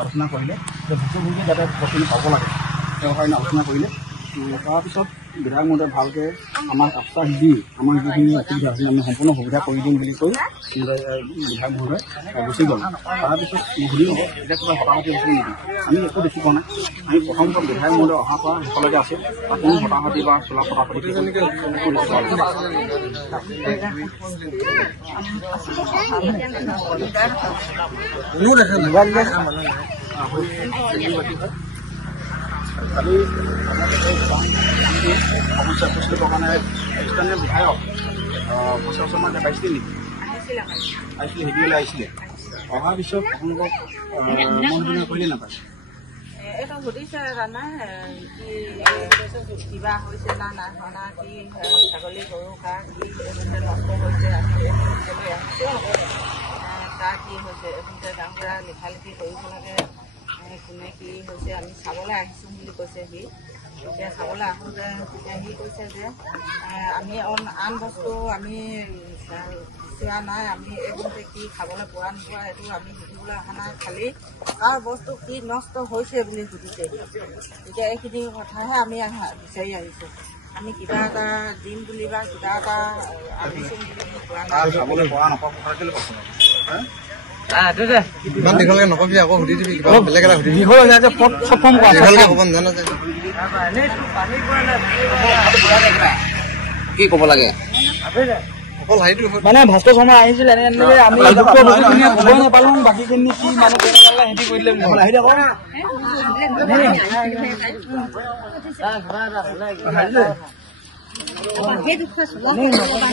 আলোচনা কৰিলে যে ভুক্তভোগী যাতে বস্তুখিনি পাব লাগে তেওঁৰ কাৰণে আলোচনা কৰিলে। তাৰপিছত বিধায়ক মহোদয়ে ভালকৈ আমাক আশ্বাস দি আমাৰ যিখিনি অসুবিধা আছিল আমি সম্পূৰ্ণ সুবিধা কৰি দিম বুলি কৈ বিধায়ক মহোদয়ে গুচি গ'ল। তাৰপিছত সুধি হ'ব এতিয়া কিবা হতাহতি হৈছিল নেকি, আমি একো দেখি পোৱা নাই। আমি প্ৰথমতে বিধায়ক মহোদয়ে অহাৰ পৰা শেষলৈকে আছোঁ, কোনো হতাহতি বা চোলা ফটাফটি কালি সমস্যা উপস্থিতৰ কাৰণে স্থানীয় বিধায়ক প্ৰশাসন দেখাইছিলে নেকি? আহিছিলে হেৰিলৈ আহিছিলে। অহাৰ পিছত আপোনালোকক মনজনীয়া কৰিলে নাপায় এইটো সুধিছে জানা কিবা হৈছে না নাই হোৱা না কি ছাগলী গৰু কাৰ কি নষ্ট হৈছে কাৰ কি হৈছে এইখিনিতে গাঁওবুঢ়া লিখা লিখি কৰিব লাগে। কোনে কি হৈছে আমি চাবলৈ আহিছোঁ বুলি কৈছে সি। এতিয়া চাবলৈ আহোঁতে তেতিয়া সি কৈছে যে আমি আন বস্তু আমি চোৱা নাই, আমি এইখিনিতে কি খাবলৈ পোৱা নোপোৱা এইটো আমি সুধিবলৈ অহা নাই, খালি কাৰ বস্তু কি নষ্ট হৈছে বুলি সুধিছে। এতিয়া এইখিনি কথাহে আমি বিচাৰি আহিছোঁ। আমি কিবা এটা দিম বুলি বা কিবা এটা আনিছোঁ বুলি কোৱা নাই। ইমান দীঘলকে নকবি, আকৌ সুধি দিবি কিবা বেলেগ এটা সুধিবি। দীঘলকে ক'ব নাজানো যে কি ক'ব লাগে অকল হেৰিটো মানে ভাস্কৰ শৰ্মা আহিছিল এনেকে আমি খবৰে নাপালো বাকীখিনি কি মানুহ হেৰি কৰিলে